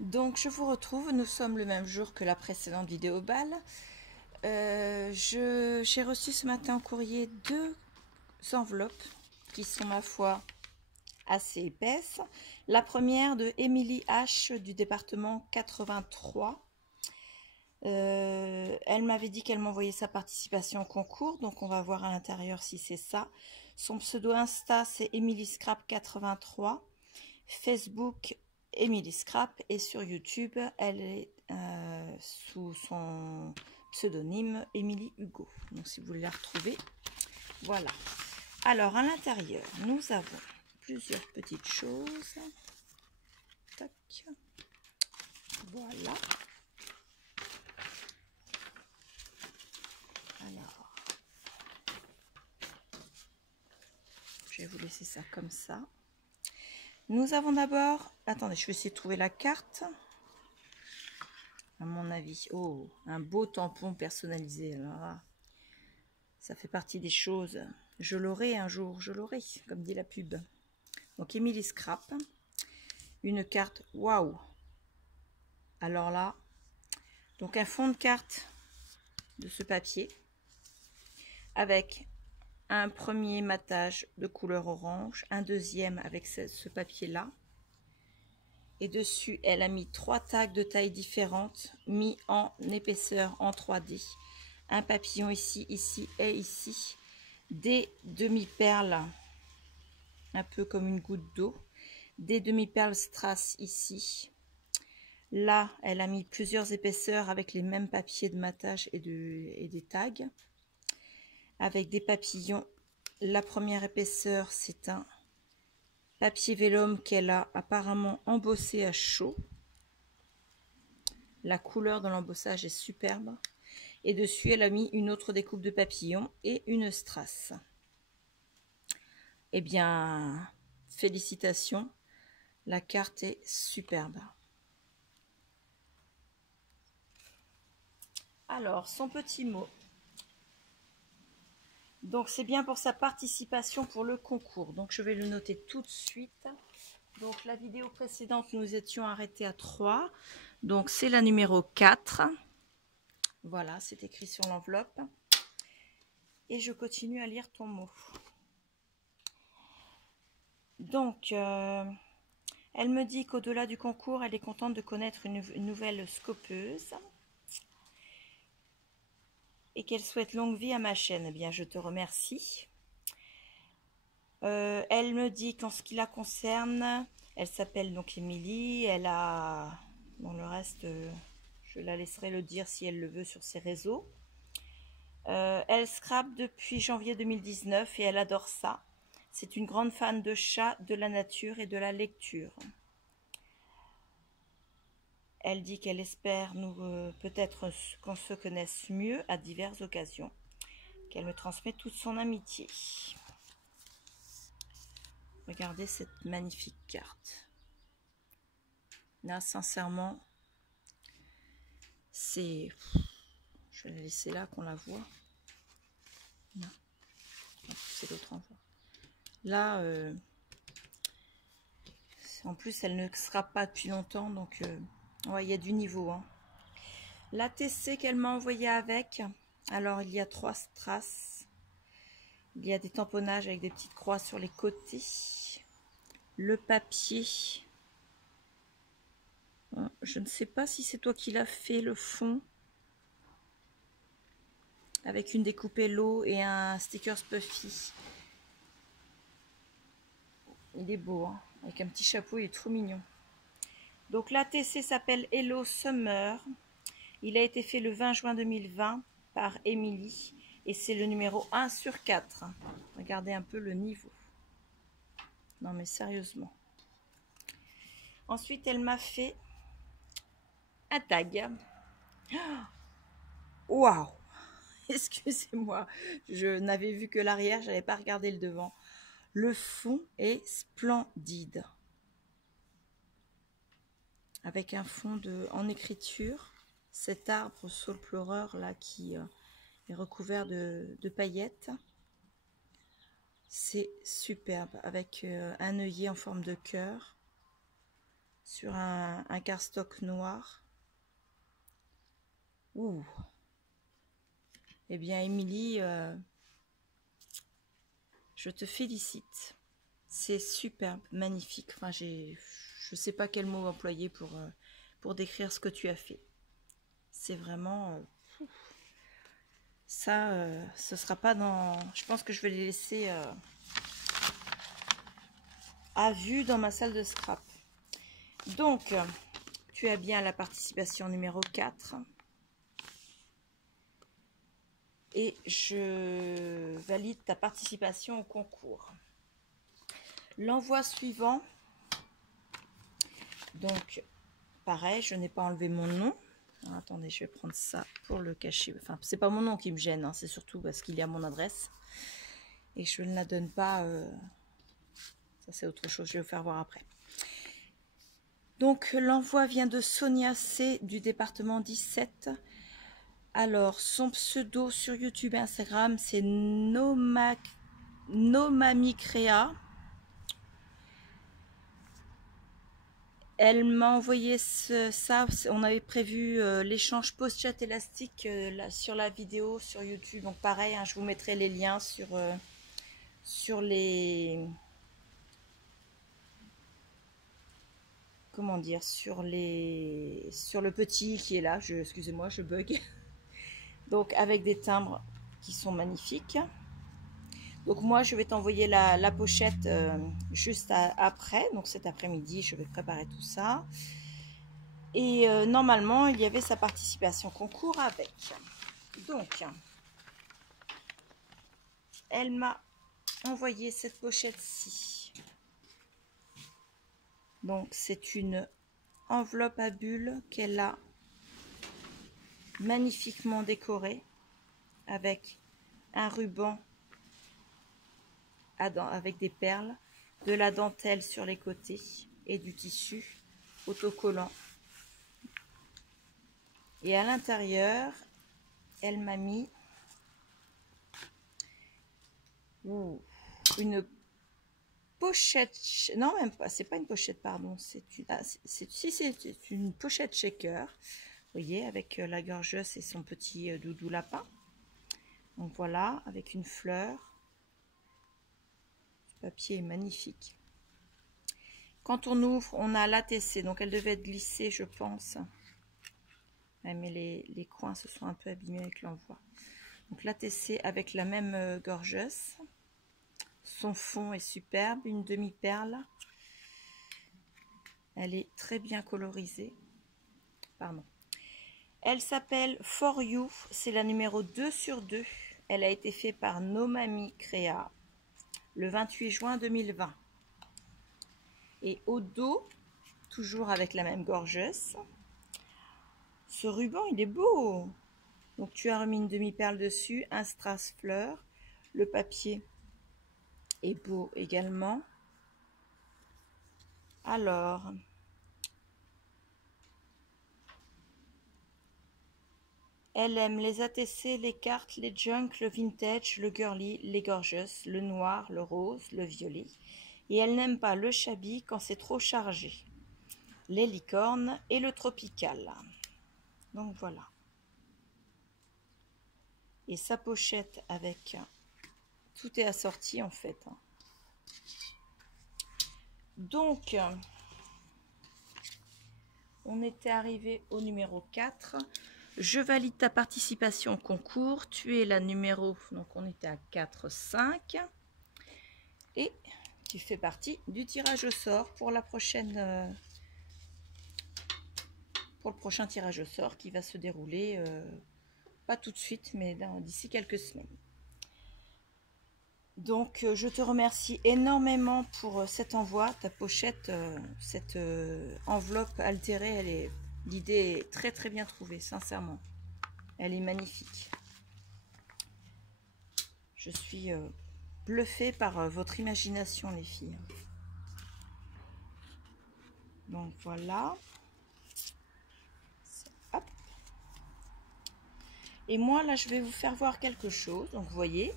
Donc je vous retrouve, nous sommes le même jour que la précédente vidéo bal. J'ai reçu ce matin en courrier 2 enveloppes qui sont, ma foi, assez épaisses. La première de Émilie H du département 83. Elle m'avait dit qu'elle m'envoyait sa participation au concours, donc on va voir à l'intérieur si c'est ça. Son pseudo Insta c'est Emily Scrap 83, Facebook Emily Scrap, et sur YouTube elle est sous son pseudonyme Émilie Hugo. Donc si vous voulez la retrouver, voilà. Alors à l'intérieur nous avons plusieurs petites choses. Tac. Voilà. Alors, je vais vous laisser ça comme ça. Nous avons d'abord, attendez, je vais essayer de trouver la carte. À mon avis, oh, un beau tampon personnalisé. Alors là, ça fait partie des choses. Je l'aurai un jour, je l'aurai, comme dit la pub. Donc Emily Scrap, une carte, waouh. Alors là, donc un fond de carte de ce papier avec un premier matage de couleur orange, un deuxième avec ce papier là, et dessus elle a mis 3 tags de tailles différentes mis en épaisseur en 3D, un papillon ici, ici et ici, des demi-perles un peu comme une goutte d'eau, des demi-perles strass ici. Là elle a mis plusieurs épaisseurs avec les mêmes papiers de matage et des tags, avec des papillons. La première épaisseur, c'est un papier vélum qu'elle a apparemment embossé à chaud. La couleur de l'embossage est superbe. Et dessus, elle a mis une autre découpe de papillons et une strass. Eh bien, félicitations. La carte est superbe. Alors, son petit mot. Donc c'est bien pour sa participation pour le concours. Donc je vais le noter tout de suite. Donc la vidéo précédente, nous étions arrêtés à 3. Donc c'est la numéro 4. Voilà, c'est écrit sur l'enveloppe. Et je continue à lire ton mot. Donc elle me dit qu'au-delà du concours, elle est contente de connaître une nouvelle scopeuse. Et qu'elle souhaite longue vie à ma chaîne. Eh bien, je te remercie. Elle me dit qu'en ce qui la concerne, elle s'appelle donc Émilie. Elle a, bon, le reste, je la laisserai le dire si elle le veut sur ses réseaux. Elle scrape depuis janvier 2019 et elle adore ça. C'est une grande fan de chats, de la nature et de la lecture. Elle dit qu'elle espère nous peut-être qu'on se connaisse mieux à diverses occasions. Qu'elle me transmet toute son amitié. Regardez cette magnifique carte. Là, sincèrement, c'est... Je vais la laisser là, qu'on la voit. Non. C'est l'autre envoi. Là, en plus, elle ne sera pas depuis longtemps, donc ouais, il y a du niveau. Hein. La TC qu'elle m'a envoyée avec, alors il y a 3 strass. Il y a des tamponnages avec des petites croix sur les côtés. Le papier. Je ne sais pas si c'est toi qui l'as fait, le fond. Avec une découpe Hello et un sticker Puffy. Il est beau, hein, avec un petit chapeau, il est trop mignon. Donc l'ATC s'appelle Hello Summer. Il a été fait le 20 juin 2020 par Émilie. Et c'est le numéro 1 sur 4. Regardez un peu le niveau. Non mais sérieusement. Ensuite, elle m'a fait un tag. Waouh! Excusez-moi, je n'avais vu que l'arrière, je n'avais pas regardé le devant. Le fond est splendide. Avec un fond en écriture. Cet arbre saule pleureur là qui est recouvert de paillettes. C'est superbe. Avec un œillet en forme de cœur. sur un cardstock noir. Ouh. Eh bien, Émilie, je te félicite. C'est superbe, magnifique. Enfin, je sais pas quel mot employer pour décrire ce que tu as fait. C'est vraiment... ça, ce sera pas dans... Je pense que je vais les laisser à vue dans ma salle de scrap. Donc, tu as bien la participation numéro 4. Et je valide ta participation au concours. L'envoi suivant, donc pareil, je n'ai pas enlevé mon nom. Alors, attendez, je vais prendre ça pour le cacher. Enfin, c'est pas mon nom qui me gêne, hein, c'est surtout parce qu'il y a mon adresse. Et je ne la donne pas. Ça, c'est autre chose, je vais vous faire voir après. Donc, l'envoi vient de Sonia C du département 17. Alors, son pseudo sur YouTube et Instagram, c'est Nomamicrea. Elle m'a envoyé ça, on avait prévu l'échange post-chat élastique sur la vidéo sur YouTube. Donc pareil, hein, je vous mettrai les liens sur les... Comment dire, sur le petit qui est là. Excusez-moi, je bug. Donc avec des timbres qui sont magnifiques. Donc moi, je vais t'envoyer la pochette juste après. Donc cet après-midi, je vais préparer tout ça. Et normalement, il y avait sa participation concours avec. Donc, elle m'a envoyé cette pochette-ci. Donc, c'est une enveloppe à bulles qu'elle a magnifiquement décorée avec un ruban avec des perles, de la dentelle sur les côtés et du tissu autocollant. Et à l'intérieur, elle m'a mis une pochette. Non, même pas. C'est pas une pochette, pardon. C'est une pochette shaker. Vous voyez, avec la gorgeuse et son petit doudou lapin. Donc voilà, avec une fleur. Le papier est magnifique. Quand on ouvre, on a l'ATC. Donc elle devait être glissée, je pense. Ouais, mais les coins se sont un peu abîmés avec l'envoi. Donc l'ATC avec la même gorgeuse. Son fond est superbe, une demi-perle. Elle est très bien colorisée. Pardon. Elle s'appelle For You. C'est la numéro 2 sur 2. Elle a été faite par Nomamicrea le 28 juin 2020. Et au dos, toujours avec la même gorgeuse, ce ruban, il est beau. Donc tu as remis une demi-perle dessus, un strass fleur. Le papier est beau également. Alors, elle aime les ATC, les cartes, les junk, le vintage, le girly, les gorgeous, le noir, le rose, le violet. Et elle n'aime pas le shabby quand c'est trop chargé, les licornes et le tropical. Donc voilà. Et sa pochette avec... Tout est assorti en fait. Donc, on était arrivé au numéro 4. Je valide ta participation au concours. Tu es la numéro... Donc, on était à 4, 5. Et tu fais partie du tirage au sort pour la prochaine... pour le prochain tirage au sort qui va se dérouler... pas tout de suite, mais d'ici quelques semaines. Donc, je te remercie énormément pour cet envoi. Ta pochette, cette enveloppe altérée, l'idée est très très bien trouvée, sincèrement. Elle est magnifique. Je suis bluffée par votre imagination, les filles. Donc, voilà. Hop. Et moi, là, je vais vous faire voir quelque chose. Donc, vous voyez...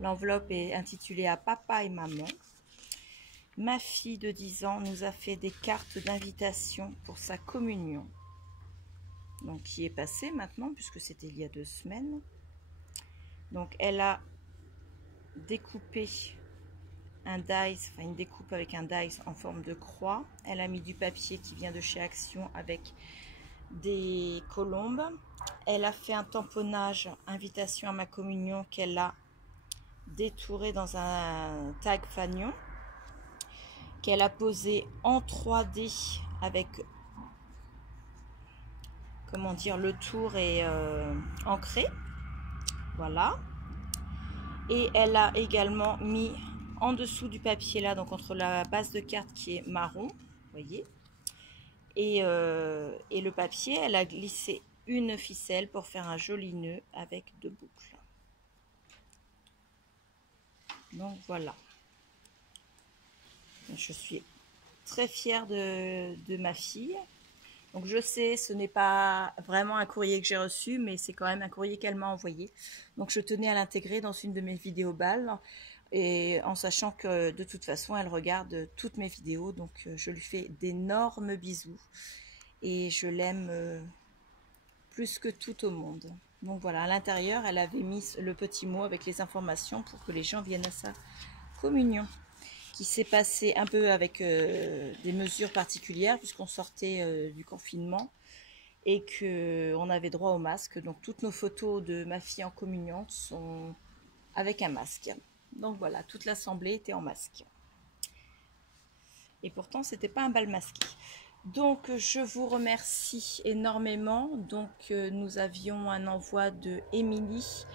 L'enveloppe est intitulée à papa et maman. Ma fille de 10 ans nous a fait des cartes d'invitation pour sa communion. Donc, qui est passée maintenant, puisque c'était il y a 2 semaines. Donc, elle a découpé un dice, enfin une découpe avec un dice en forme de croix. Elle a mis du papier qui vient de chez Action avec des colombes. Elle a fait un tamponnage invitation à ma communion qu'elle a détouré dans un tag fanion qu'elle a posé en 3D avec, comment dire, le tour est ancré. Voilà. Et elle a également mis en dessous du papier là, donc entre la base de carte qui est marron, vous voyez, et le papier, elle a glissé une ficelle pour faire un joli nœud avec 2 boucles. Donc voilà. Je suis très fière de ma fille. Donc je sais, ce n'est pas vraiment un courrier que j'ai reçu, mais c'est quand même un courrier qu'elle m'a envoyé. Donc je tenais à l'intégrer dans une de mes vidéos balles, et en sachant que de toute façon, elle regarde toutes mes vidéos. Donc je lui fais d'énormes bisous. Et je l'aime plus que tout au monde. Donc voilà, à l'intérieur, elle avait mis le petit mot avec les informations pour que les gens viennent à sa communion, qui s'est passé un peu avec des mesures particulières puisqu'on sortait du confinement et qu'on avait droit au masque. Donc toutes nos photos de ma fille en communion sont avec un masque. Donc voilà, toute l'assemblée était en masque. Et pourtant, c'était pas un bal masqué. Donc je vous remercie énormément. Donc nous avions un envoi de Émilie,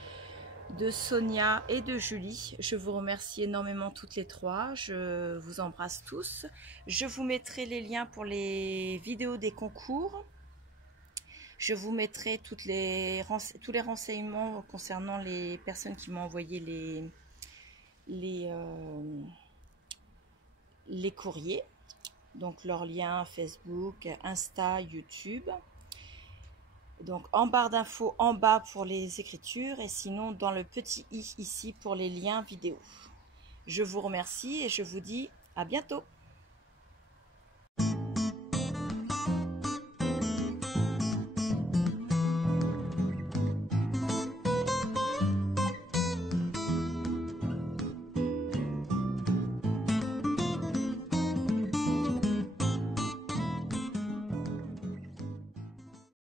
de Sonia et de Julie. Je vous remercie énormément toutes les 3. Je vous embrasse tous. Je vous mettrai les liens pour les vidéos des concours. Je vous mettrai tous les renseignements concernant les personnes qui m'ont envoyé les courriers. Donc leurs liens Facebook, Insta, YouTube. Donc en barre d'infos en bas pour les écritures et sinon dans le petit i ici pour les liens vidéo. Je vous remercie et je vous dis à bientôt.